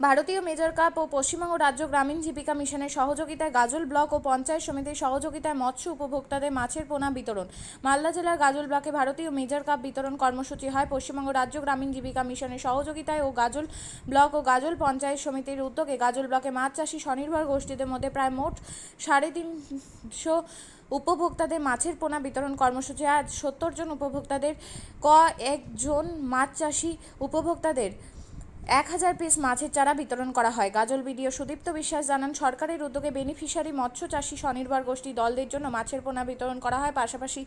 ভারতীয় major cup ও পশ্চিমবঙ্গ রাজ্য গ্রামীণ জীবিকা মিশনের সহযোগিতায় গাজল ব্লক ও পঞ্চায়েত সমিতির সহযোগিতায় মৎস্য উপভোক্তাদের মাছের পোনা বিতরণ। মালদা জেলার গাজল ব্লকে ভারতীয় মেজর কাপ বিতরণ কর্মসূচি হয় পশ্চিমবঙ্গ রাজ্য গ্রামীণ জীবিকা মিশনের সহযোগিতায় ও গাজল ব্লক ও গাজল পঞ্চায়েত সমিতির উদ্যোগে গাজল ব্লকে মাছ চাষী স্বনির্ভর গোষ্ঠীদের মধ্যে প্রায় মোট 350 উপভোক্তাদের মাছের পোনা বিতরণ কর্মসূচি। আজ 70 জন উপভোক্তাদের একজন মাছ চাষী উপভোক্তাদের 1000 পিস মাছের চারা বিতরণ করা হয়। গাজল বিডিও সুদীপ্ত বিশ্বাস জানান, সরকারের উদ্যোগে বেনিফিশিয়ারি মৎস্য চাষী স্বনির্ভর গোষ্ঠী দলদের জন্য মাছের পোনা বিতরণ করা হয়। পাশাপাশি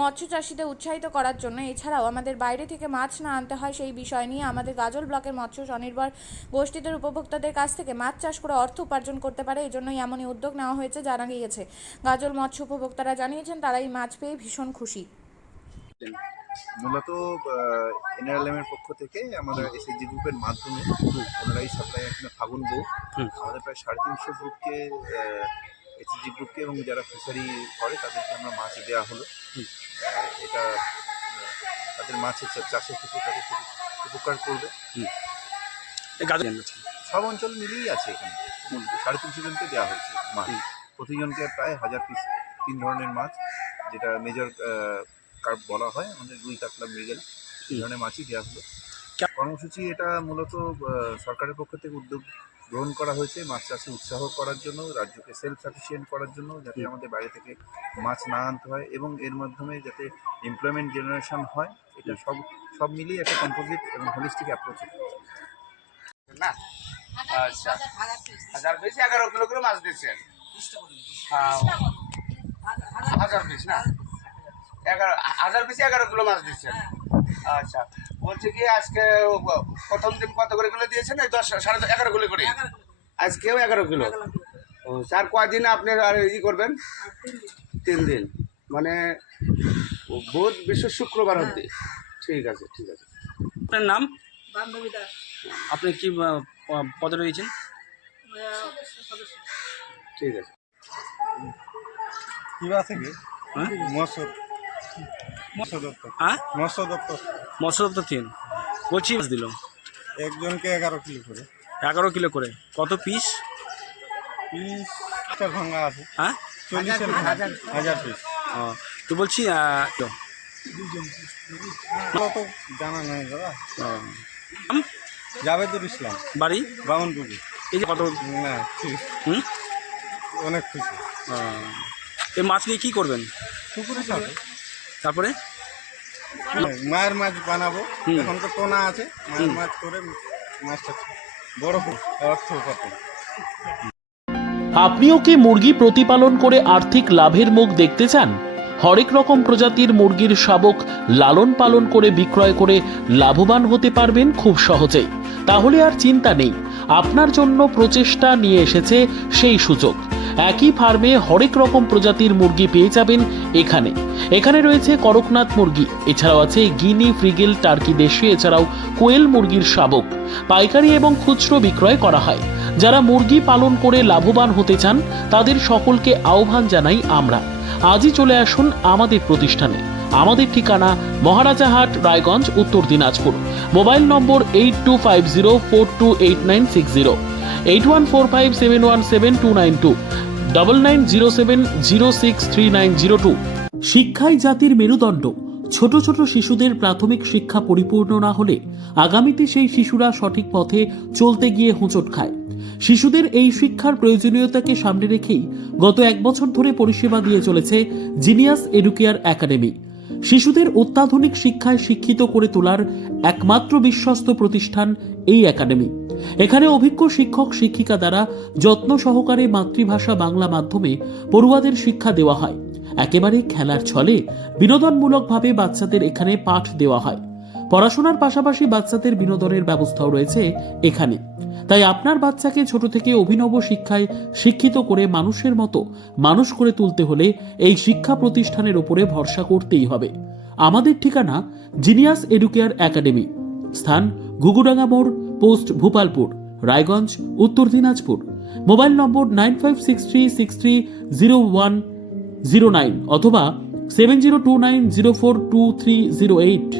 মৎস্য চাষীদের উৎসাহিত করার জন্য এছাড়াও আমাদের বাইরে থেকে মাছ না আনতে হয় সেই বিষয় নিয়ে আমাদের গাজল ব্লকের মৎস্য স্বনির্ভর গোষ্ঠীদের উপভোক্তাদের কাছ থেকে মাছ চাষ করে অর্থ উপার্জন করতে পারে, এই জন্যই এমনই উদ্যোগ নেওয়া হয়েছে জানা গিয়েছে। গাজল মৎস্য উপভোক্তারা জানিয়েছেন তারা এই মাছ পেয়ে ভীষণ খুশি। মূলত এনআরএলএম এর পক্ষ থেকে আমাদের এসএইচজি গ্রুপের মাধ্যমে ওনারাই সাপ্লাই এখানে ফাগুন বউ আমাদের প্রায় 350 গ্রুপকে এসএইচজি গ্রুপকে এবং যারা ফিশারি করে তাদেরকে আমরা মাছ দেওয়া হলো। এটা তাদের মাছের চাষের থেকে তাদের উপকার করবে। সব অঞ্চল মিলিয়েই আছে এখানে 350 জনকে দেওয়া হয়েছে মাছ, প্রতিজনকে প্রায় 1000 পিস 3 ধরনের মাছ, যেটা মেজর কার্প বলা হয়, আমাদের রুই কাতলা মৃগেল এই ধরনের মাছই দেওয়া হলো। কর্মসূচি এটা মূলত সরকারের পক্ষ থেকে উদ্যোগ গ্রহণ করা হয়েছে মাছ চাষে উৎসাহ করার জন্য, রাজ্যকে সেলফ সাফিসিয়েন্ট করার জন্য, যাতে আমাদের বাইরে থেকে মাছ না আনতে হয় এবং এর মাধ্যমে যাতে এমপ্লয়মেন্ট জেনারেশন হয়। এটা সব মিলিয়ে একটা কম্পোজিট এবং হোলিস্টিক অ্যাপ্রোচ না। আচ্ছা 1000 পিস 11 কিলো করে মাছ দিচ্ছেন। 1000 পিস না, 1000 পিস 11 কিলো মাছ দিচ্ছেন। আচ্ছা, বলছি কি আজকে প্রথম দিন কত করে কিলো দিয়েছেন? 11 কিলো করে। আজকেও 11 কিলো। ও স্যার, কয়দিন আপনি আর করবেন? 3 দিন, মানে বুধ বৃহস্পতি শুক্রবার অবধি। ঠিক আছে, ঠিক আছে। আপনার নাম? আপনি কি পদে রয়েছেন? ঠিক আছে। কি আছে কি মৎস্য দপ্তর থেকে বলছি মাছ দিল একজনকে 11 কিলো করে। 11 কিলো করে। কত পিস? ভাঙা আছে। হ্যাঁ, 1000 পিস। তো বলছি জানা নয় দাদা। নাম? জাভেদুল ইসলাম, বাড়ি বামনপুরি। এই যে কত না অনেক খুশি। এই মাছ নিয়ে কী করবেন? পুকুরে খাবো, তারপরে মায়ের মাছ বানাবো। এখন তো পোনা আছে, মায়ের মাছ করে মাছটা বড় অর্থ উপার্জন। আপনিও কি মুরগি প্রতিপালন করে আর্থিক লাভের মুখ দেখতে চান? হরেক রকম প্রজাতির মুরগির শাবক লালন পালন করে বিক্রয় করে লাভবান হতে পারবেন খুব সহজেই। তাহলে আর চিন্তা নেই, আপনার জন্য প্রচেষ্টা নিয়ে এসেছে সেই সুযোগ। একই ফার্মে হরেক রকম প্রজাতির মুরগি পেয়ে যাবেন এখানে রয়েছে করকনাথ মুরগি, এছাড়াও আছে গিনি, ফ্রিগেল, টার্কি দেশি, এছাড়াও কোয়েল মুরগির শাবক। পাইকারি এবং খুচরো বিক্রয় করা হয়। যারা মুরগি পালন করে লাভবান হতে চান তাদের সকলকে আহ্বান জানাই আমরা। আজই চলে আসুন আমাদের প্রতিষ্ঠানে। আমাদের ঠিকানা মহারাজাহাট, রায়গঞ্জ, উত্তর দিনাজপুর। মোবাইল নম্বর 8250428960, 8145717292, 9907063902। শিক্ষাই জাতির মেরুদণ্ড। ছোট ছোট শিশুদের প্রাথমিক শিক্ষা পরিপূর্ণ না হলে আগামীতে সেই শিশুরা সঠিক পথে চলতে গিয়ে হোঁচট খায়। শিশুদের এই শিক্ষার প্রয়োজনীয়তাকে সামনে রেখেই গত 1 বছর ধরে পরিষেবা দিয়ে চলেছে জিনিয়াস এডুকেয়ার একাডেমি। শিশুদের অত্যাধুনিক শিক্ষায় শিক্ষিত করে তোলার একমাত্র বিশ্বস্ত প্রতিষ্ঠান এই একাডেমি। এখানে অভিজ্ঞ শিক্ষক শিক্ষিকা দ্বারা যত্ন সহকারে মাতৃভাষা বাংলা মাধ্যমে পড়ুয়াদের শিক্ষা দেওয়া হয়। একেবারে খেলার ছলে বিনোদনমূলকভাবে বাচ্চাদের এখানে পাঠ দেওয়া হয়। পড়াশোনার পাশাপাশি বাচ্চাদের বিনোদনের ব্যবস্থাও রয়েছে এখানে। তাই আপনার বাচ্চাকে ছোট থেকে অভিনব শিক্ষায় শিক্ষিত করে মানুষের মতো মানুষ করে তুলতে হলে এই শিক্ষা প্রতিষ্ঠানের উপরে ভরসা করতেই হবে। আমাদের ঠিকানা জিনিয়াস এডুকেয়ার একাডেমি, স্থান ঘুঘুডাঙ্গা মোড়, পোস্ট ভূপালপুর, রায়গঞ্জ, উত্তর দিনাজপুর। মোবাইল নম্বর 9563630109 অথবা 7029042308।